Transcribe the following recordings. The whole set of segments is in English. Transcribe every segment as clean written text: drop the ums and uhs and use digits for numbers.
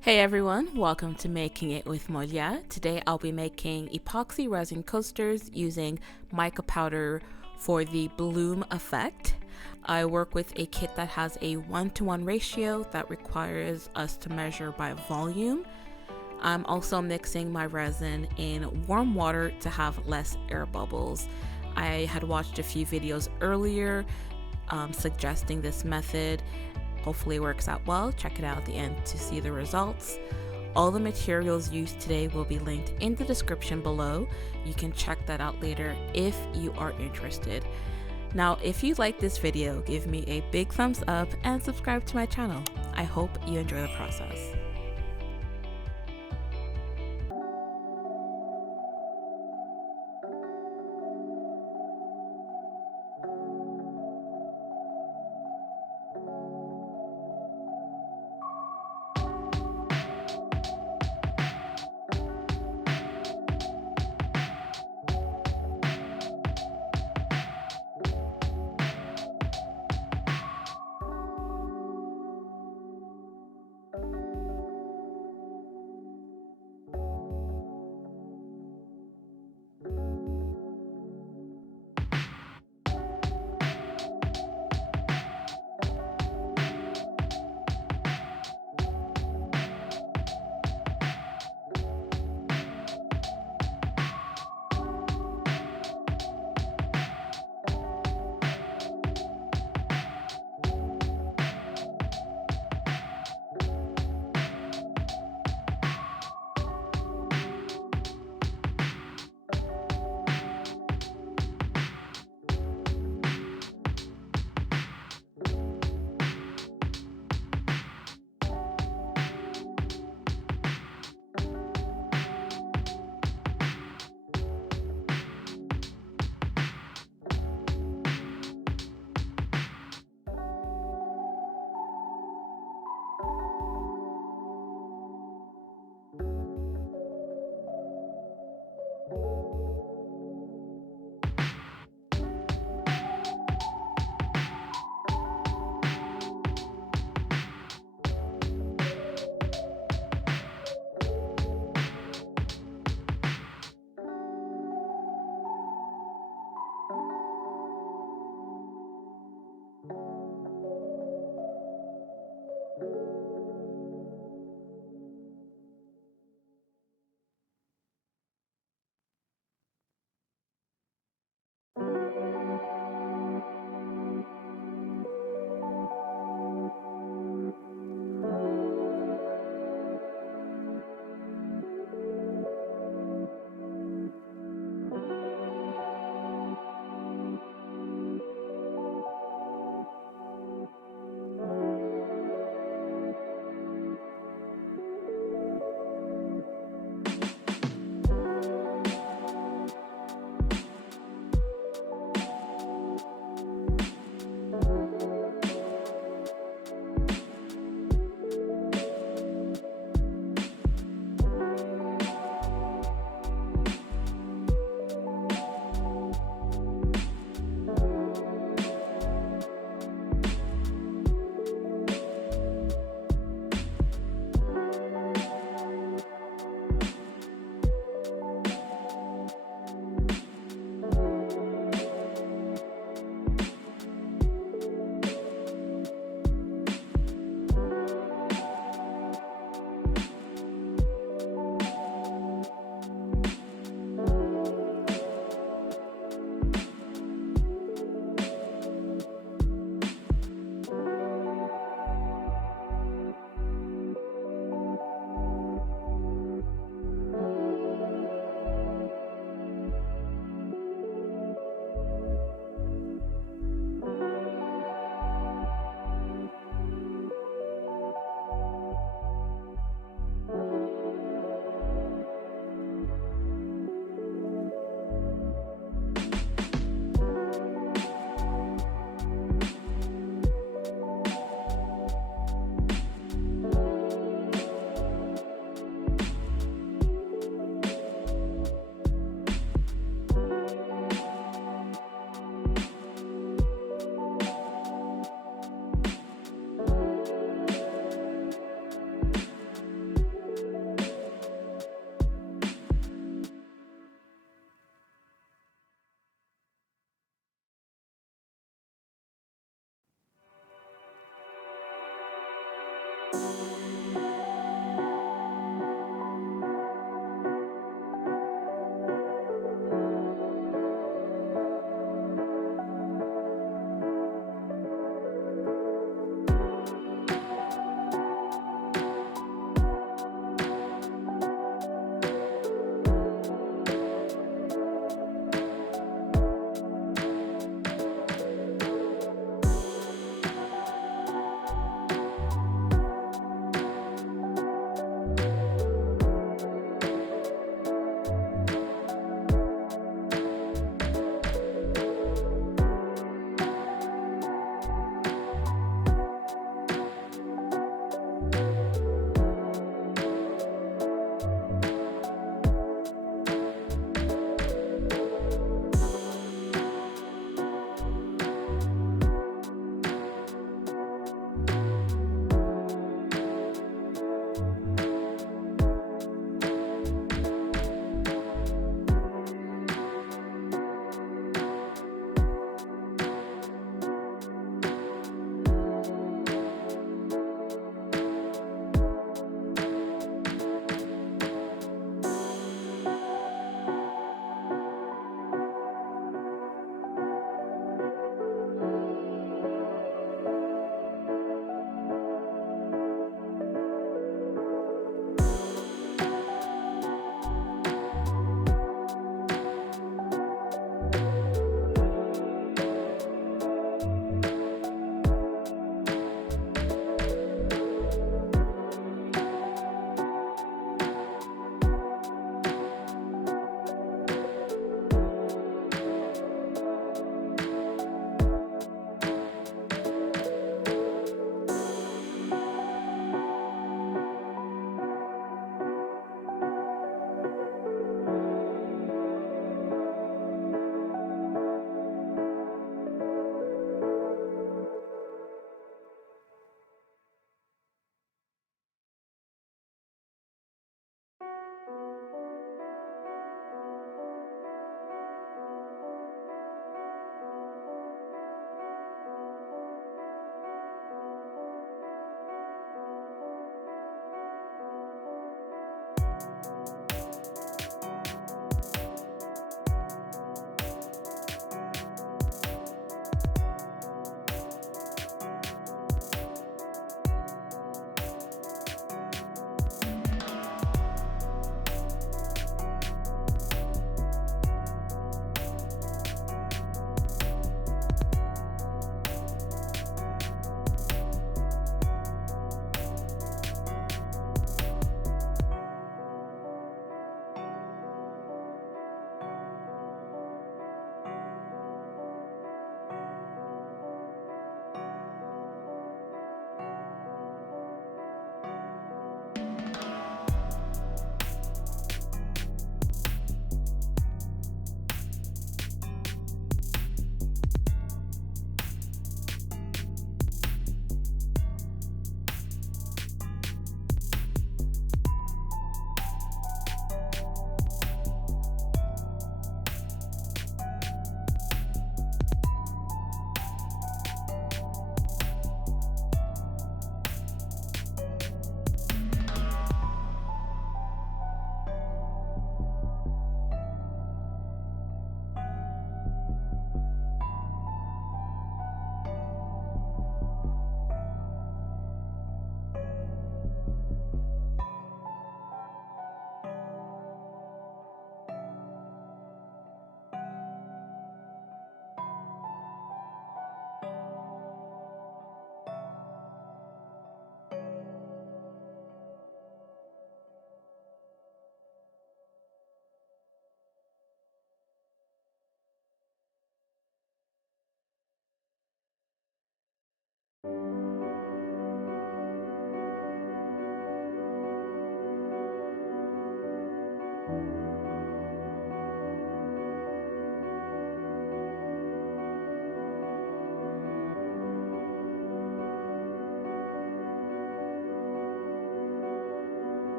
Hey everyone, welcome to Making It with Moya. Today I'll be making epoxy resin coasters using mica powder for the bloom effect. I work with a kit that has a 1-to-1 ratio that requires us to measure by volume. I'm also mixing my resin in warm water to have less air bubbles. I had watched a few videos earlier suggesting this method. Hopefully it works out well. Check it out at the end to see the results. All the materials used today will be linked in the description below. You can check that out later if you are interested. Now, if you like this video, give me a big thumbs up and subscribe to my channel. I hope you enjoy the process.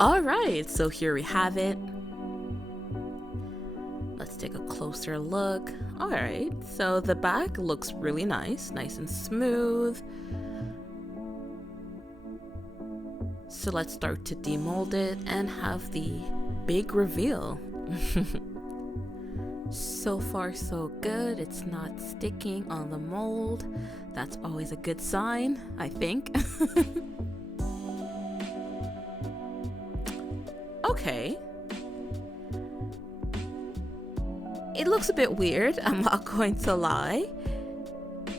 All right, so here we have it. Let's take a closer look. All right, so the back looks really nice and smooth. So let's start to demold it and have the big reveal. So far so good. It's not sticking on the mold. That's always a good sign, I think. Okay. It looks a bit weird, I'm not going to lie.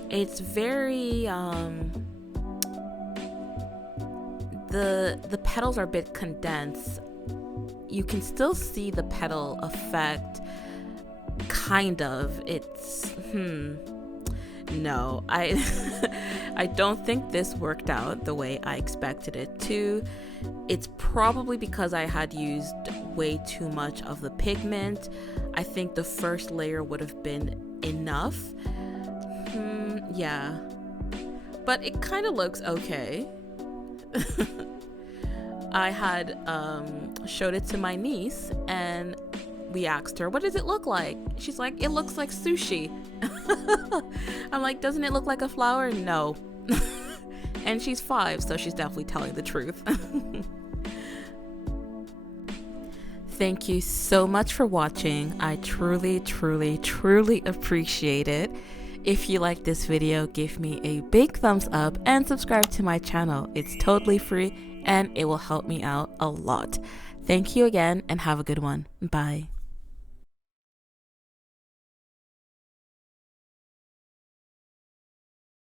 It's very the petals are a bit condensed. You can still see the petal effect, kind of. It's no, I don't think this worked out the way I expected it to. It's probably because I had used way too much of the pigment. I think the first layer would have been enough. Yeah, but it kind of looks okay. I had showed it to my niece and we asked her, what does it look like? She's like, it looks like sushi. I'm like, doesn't it look like a flower? No. And she's 5, so she's definitely telling the truth. Thank you so much for watching. I truly appreciate it. If you like this video, give me a big thumbs up and subscribe to my channel. It's totally free and it will help me out a lot. Thank you again and have a good one. Bye.